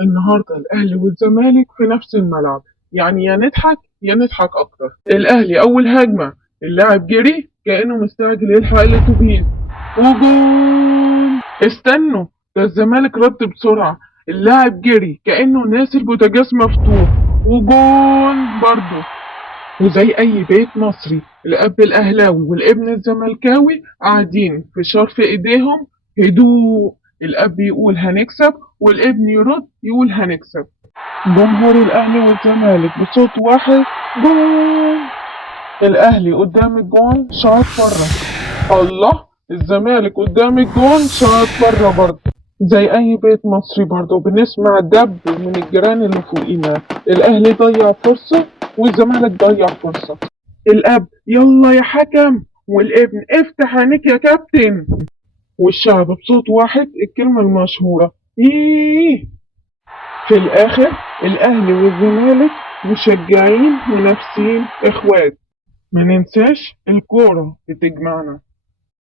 النهارده الاهلي والزمالك في نفس الملعب، يعني يا نضحك يا نضحك اكتر. الاهلي اول هجمه اللاعب جري كانه مستعجل يلحق الاتوبيس وجون. استنوا، ده الزمالك رد بسرعه، اللاعب جري كانه ناسي البوتاجاز مفتوح وجون برضه. وزي اي بيت مصري الاب الاهلاوي والابن الزملكاوي قاعدين في شرف ايديهم هدوء. الاب يقول هنكسب والابن يرد يقول هنكسب. جمهور الاهلي والزمالك بصوت واحد جول. الاهلي قدام الجون شاط بره، الله، الزمالك قدام الجون شاط بره برضه. زي اي بيت مصري برضه بنسمع دب من الجيران اللي فوقينا. الاهلي ضيع فرصة والزمالك ضيع فرصة. الاب يلا يا حكم، والابن افتح عينيك يا كابتن. والشعب بصوت واحد الكلمة المشهورة ايه. في الاخر الاهلي والزمالك مشجعين منافسين اخوات. ما ننساش الكورة بتجمعنا.